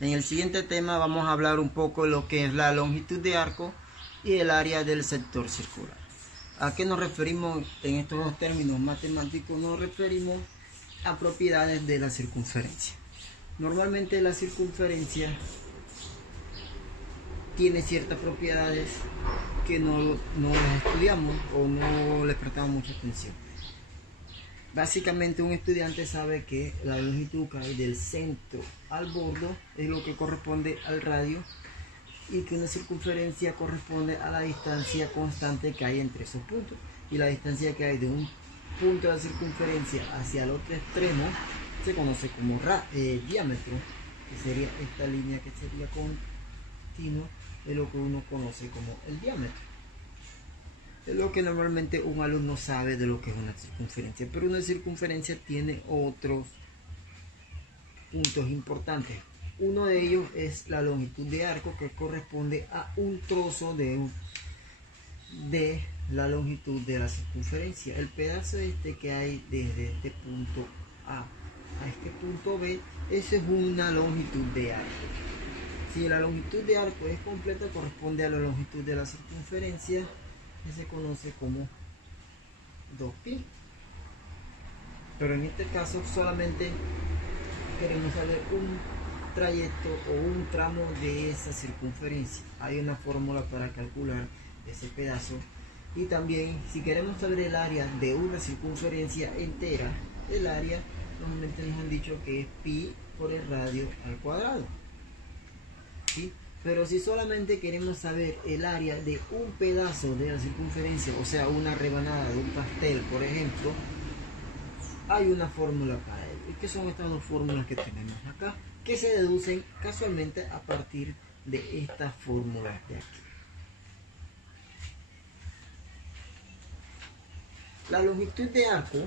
En el siguiente tema vamos a hablar un poco de lo que es la longitud de arco y el área del sector circular. ¿A qué nos referimos en estos dos términos matemáticos? Nos referimos a propiedades de la circunferencia. Normalmente la circunferencia tiene ciertas propiedades que no las estudiamos o no les prestamos mucha atención. Básicamente un estudiante sabe que la longitud que hay del centro al borde es lo que corresponde al radio y que una circunferencia corresponde a la distancia constante que hay entre esos puntos, y la distancia que hay de un punto de la circunferencia hacia el otro extremo se conoce como diámetro, que sería esta línea que sería continua, es lo que uno conoce como el diámetro. Es lo que normalmente un alumno sabe de lo que es una circunferencia, pero una circunferencia tiene otros puntos importantes. Uno de ellos es la longitud de arco, que corresponde a un trozo de la longitud de la circunferencia. El pedazo que hay desde este punto A a este punto B, eso es una longitud de arco. Si la longitud de arco es completa, corresponde a la longitud de la circunferencia, que se conoce como 2pi. Pero en este caso solamente queremos saber un trayecto o un tramo de esa circunferencia. Hay una fórmula para calcular ese pedazo, y también si queremos saber el área de una circunferencia entera, el área normalmente nos han dicho que es pi por el radio al cuadrado, ¿sí? Pero si solamente queremos saber el área de un pedazo de la circunferencia, o sea una rebanada de un pastel por ejemplo, hay una fórmula para ello. ¿Y qué son estas dos fórmulas que tenemos acá? Que se deducen casualmente a partir de estas fórmulas de aquí. La longitud de arco,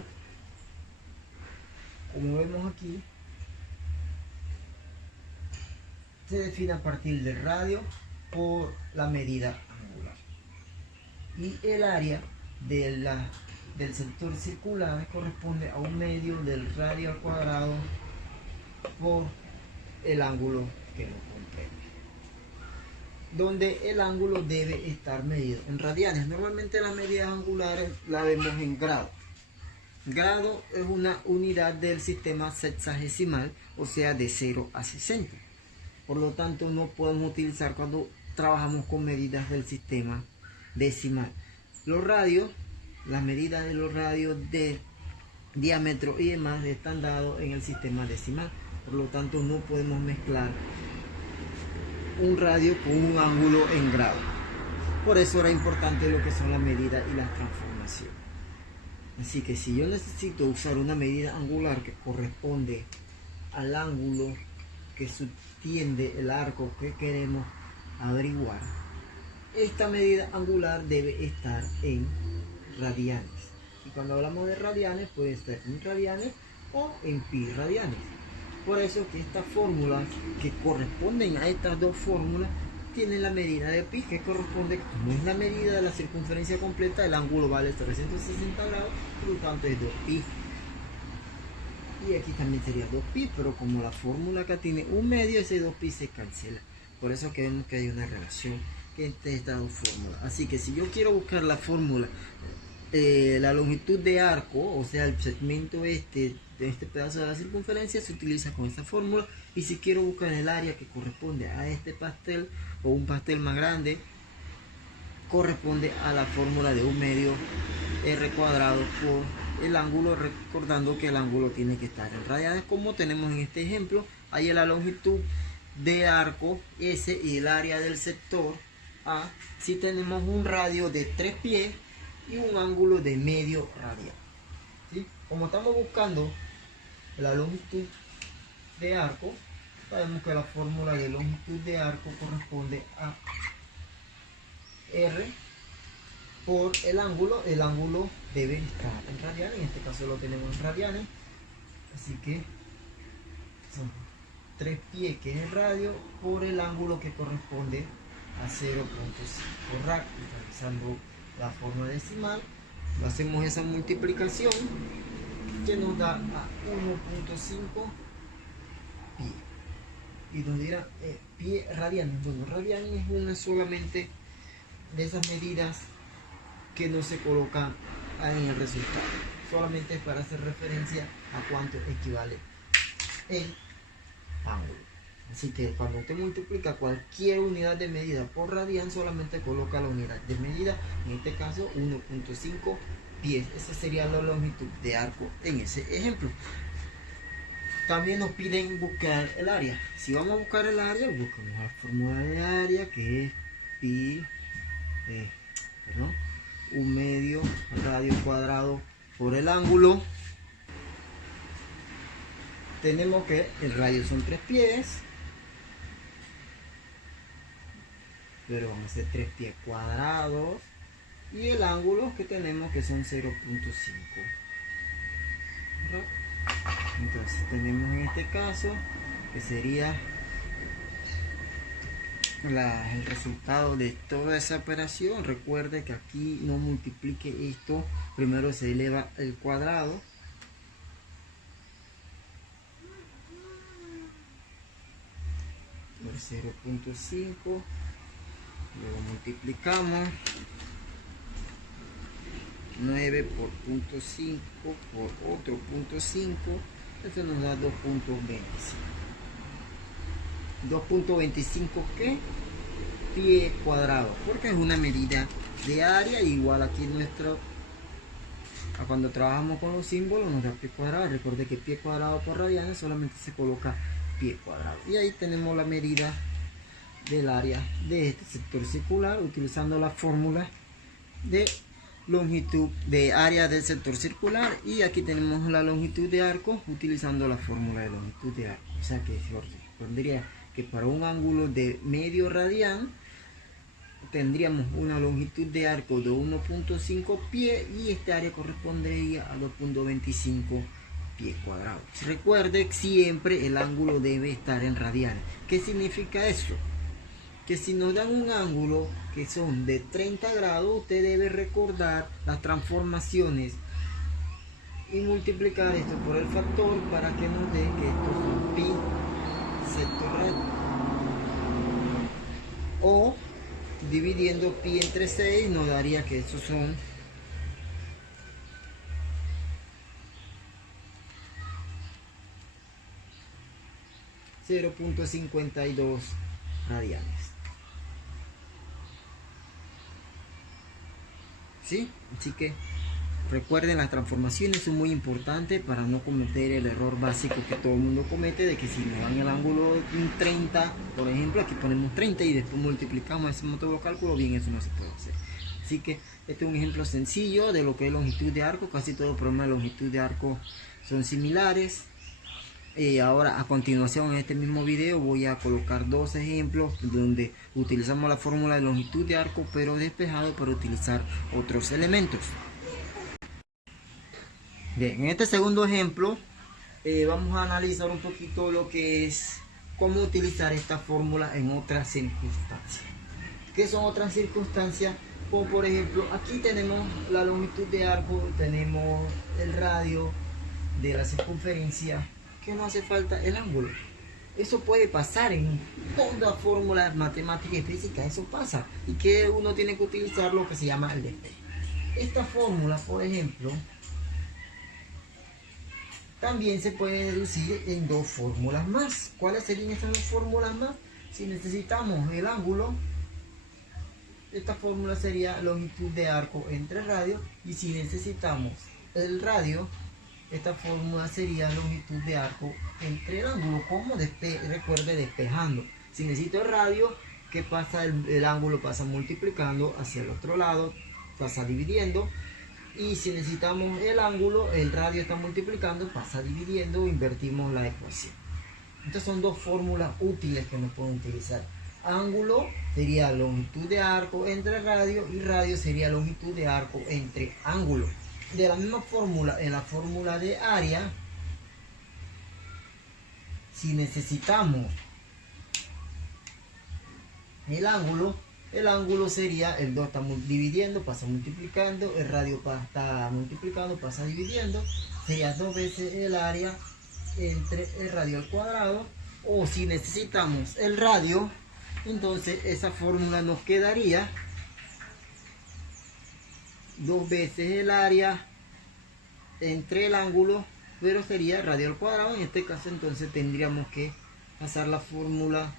como vemos aquí, se define a partir del radio por la medida angular. Y el área del sector circular corresponde a un medio del radio al cuadrado por el ángulo que lo comprende, donde el ángulo debe estar medido en radianes. Normalmente las medidas angulares las vemos en grado. Grado es una unidad del sistema sexagesimal, o sea de 0 a 60. Por lo tanto no podemos utilizar cuando trabajamos con medidas del sistema decimal. Los radios, las medidas de los radios de diámetro y demás están dados en el sistema decimal. Por lo tanto no podemos mezclar un radio con un ángulo en grado. Por eso era importante lo que son las medidas y las transformaciones. Así que si yo necesito usar una medida angular que corresponde al ángulo que subtiende el arco que queremos averiguar, esta medida angular debe estar en radianes. Y cuando hablamos de radianes puede estar en radianes o en pi radianes. Por eso que estas fórmulas que corresponden a estas dos fórmulas tienen la medida de pi, que corresponde, como es la medida de la circunferencia completa, el ángulo vale 360 grados, por lo tanto es 2pi. Y aquí también sería 2pi, pero como la fórmula acá tiene un medio, ese 2pi se cancela. Por eso que vemos que hay una relación entre estas dos fórmulas. Así que si yo quiero buscar la fórmula, la longitud de arco, o sea el segmento de este pedazo de la circunferencia, se utiliza con esta fórmula. Y si quiero buscar el área que corresponde a este pastel o un pastel más grande, corresponde a la fórmula de un medio r cuadrado por el ángulo, recordando que el ángulo tiene que estar en radianes, como tenemos en este ejemplo. Ahí es la longitud de arco S y el área del sector A si tenemos un radio de 3 pies y un ángulo de medio radial, ¿sí? Como estamos buscando la longitud de arco, sabemos que la fórmula de longitud de arco corresponde a R por el ángulo debe estar en radianes, en este caso lo tenemos en radianes, así que son 3 pies que es el radio por el ángulo que corresponde a 0.5 rad. Utilizando la forma decimal, hacemos esa multiplicación que nos da a 1.5 pi. y nos dirá pie radiano. Bueno, radiano es una solamente de esas medidas que no se colocan en el resultado, solamente es para hacer referencia a cuánto equivale el ángulo. Así que cuando usted multiplica cualquier unidad de medida por radian, solamente coloca la unidad de medida, en este caso 1.5 pies. Esa sería la longitud de arco en ese ejemplo. También nos piden buscar el área. Si vamos a buscar el área, buscamos la fórmula de área, que es pi, un medio radio cuadrado por el ángulo. Tenemos que el radio son 3 pies, pero van a ser 3 pies cuadrados, y el ángulo que tenemos que son 0.5. Entonces tenemos en este caso que sería el resultado de toda esa operación. Recuerde que aquí no multiplique esto, primero se eleva el cuadrado por 0.5, luego multiplicamos 9 por 0.5 por otro 0.5, eso nos da 2.25. 2.25 ¿qué? Pie cuadrado, porque es una medida de área. Igual aquí cuando trabajamos con los símbolos nos da pie cuadrado. Recuerde que pie cuadrado por radianes solamente se coloca pie cuadrado, y ahí tenemos la medida del área de este sector circular utilizando la fórmula de longitud de área del sector circular, y aquí tenemos la longitud de arco utilizando la fórmula de longitud de arco. O sea que pondría que para un ángulo de medio radian tendríamos una longitud de arco de 1.5 pie, y este área correspondería a 2.25 pies cuadrados. Recuerde que siempre el ángulo debe estar en radianes. ¿Qué significa eso? Que si nos dan un ángulo que son de 30 grados, usted debe recordar las transformaciones y multiplicar esto por el factor para que nos dé que estos son pi sector radio, o dividiendo pi entre 6 nos daría que estos son 0.52 radianes. ¿Sí? Así que recuerden, las transformaciones son muy importantes para no cometer el error básico que todo el mundo comete, de que si nos dan el ángulo de 30, por ejemplo, aquí ponemos 30 y después multiplicamos ese método de cálculo. Bien, eso no se puede hacer. Así que este es un ejemplo sencillo de lo que es longitud de arco. Casi todos los problemas de longitud de arco son similares. Ahora, a continuación, en este mismo video voy a colocar dos ejemplos donde utilizamos la fórmula de longitud de arco pero despejado para utilizar otros elementos. Bien, en este segundo ejemplo vamos a analizar un poquito lo que es cómo utilizar esta fórmula en otras circunstancias. ¿Qué son otras circunstancias? Como por ejemplo, aquí tenemos la longitud de arco, tenemos el radio de la circunferencia, que no hace falta el ángulo. Eso puede pasar en todas fórmulas matemáticas y físicas, eso pasa, y que uno tiene que utilizar lo que se llama el despeje. Esta fórmula, por ejemplo, también se puede deducir en dos fórmulas más. ¿Cuáles serían estas dos fórmulas más? Si necesitamos el ángulo, esta fórmula sería longitud de arco entre radio, y si necesitamos el radio, esta fórmula sería longitud de arco entre el ángulo. Como recuerde, despejando. Si necesito el radio, ¿qué pasa? El ángulo pasa multiplicando hacia el otro lado, pasa dividiendo. Y si necesitamos el ángulo, el radio está multiplicando, pasa dividiendo, invertimos la ecuación. Estas son dos fórmulas útiles que nos pueden utilizar. Ángulo sería longitud de arco entre radio, y radio sería longitud de arco entre ángulo. De la misma fórmula, en la fórmula de área, si necesitamos el ángulo sería el 2 está dividiendo, pasa multiplicando, el radio está multiplicando, pasa dividiendo, sería 2 veces el área entre el radio al cuadrado, o si necesitamos el radio, entonces esa fórmula nos quedaría 2 veces el área entre el ángulo, pero sería radio al cuadrado. En este caso entonces tendríamos que pasar la fórmula,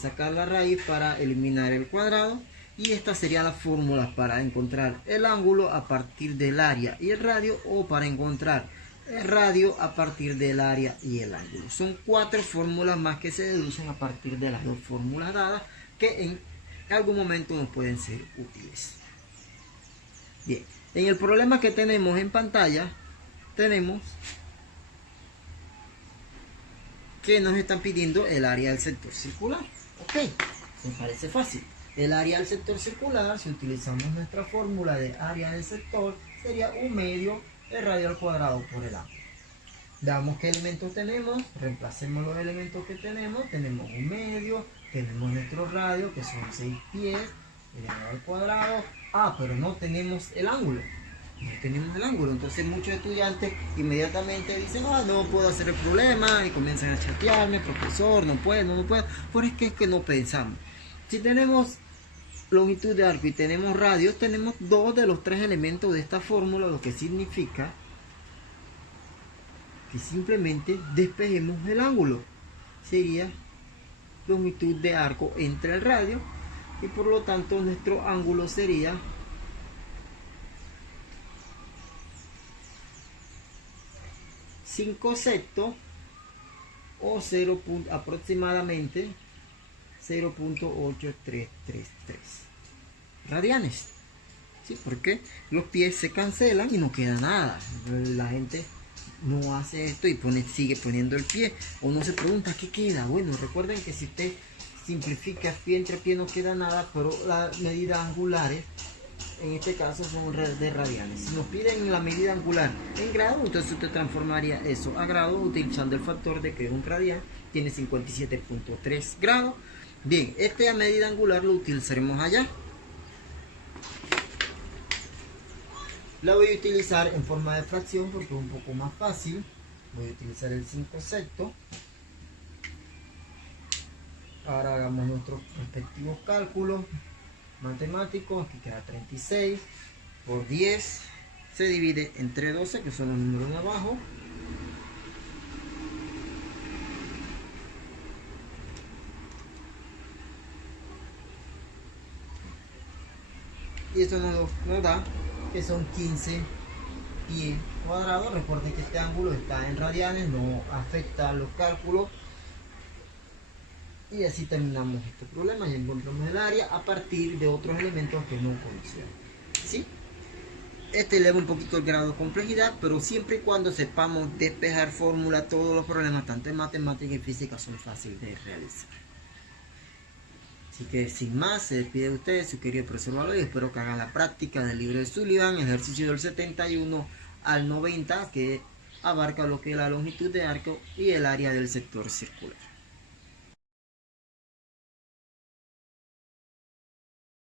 sacar la raíz para eliminar el cuadrado, y esta sería la fórmula para encontrar el ángulo a partir del área y el radio, o para encontrar el radio a partir del área y el ángulo. Son 4 fórmulas más que se deducen a partir de las 2 fórmulas dadas, que en algún momento nos pueden ser útiles. Bien, en el problema que tenemos en pantalla, tenemos que nos están pidiendo el área del sector circular. Ok, me parece fácil. El área del sector circular, si utilizamos nuestra fórmula de área del sector, sería 1/2 el radio al cuadrado por el ángulo. Veamos qué elementos tenemos, reemplacemos los elementos que tenemos. Tenemos 1/2, tenemos nuestro radio que son 6 pies, elevado al cuadrado. Pero no tenemos el ángulo. No tenemos el ángulo. Entonces muchos estudiantes inmediatamente dicen, no puedo hacer el problema, y comienzan a chatearme, profesor, no puedo. Pero es que no pensamos. Si tenemos longitud de arco y tenemos radio, tenemos 2 de los 3 elementos de esta fórmula, lo que significa que simplemente despejemos el ángulo. Sería longitud de arco entre el radio, y por lo tanto nuestro ángulo sería 5 sextos, o aproximadamente 0.8333 radianes. ¿Sí? Porque los pies se cancelan y no queda nada. La gente no hace esto y sigue poniendo el pie, o no se pregunta qué queda. Bueno, recuerden que si usted simplifica pie entre pie no queda nada, pero las medidas angulares en este caso son de radianes. Si nos piden la medida angular en grado, entonces usted transformaría eso a grado utilizando el factor de que un radian tiene 57.3 grados. Bien, esta medida angular lo utilizaremos allá. La voy a utilizar en forma de fracción porque es un poco más fácil. Voy a utilizar el 5 sextos. Ahora hagamos nuestros respectivos cálculos matemáticos. Aquí queda 36 por 10. Se divide entre 12, que son los números de abajo. Y esto nos da que son 15 pies cuadrados. Recuerden que este ángulo está en radianes, no afecta a los cálculos. Y así terminamos este problema. Ya encontramos el área a partir de otros elementos que no conocemos. ¿Sí? Este eleva un poquito el grado de complejidad, pero siempre y cuando sepamos despejar fórmula, todos los problemas, tanto en matemática y física, son fáciles de realizar. Así que sin más, se despide de ustedes su querido profesor Valois, y espero que hagan la práctica del libro de Sullivan, ejercicio del 71 al 90, que abarca lo que es la longitud de arco y el área del sector circular.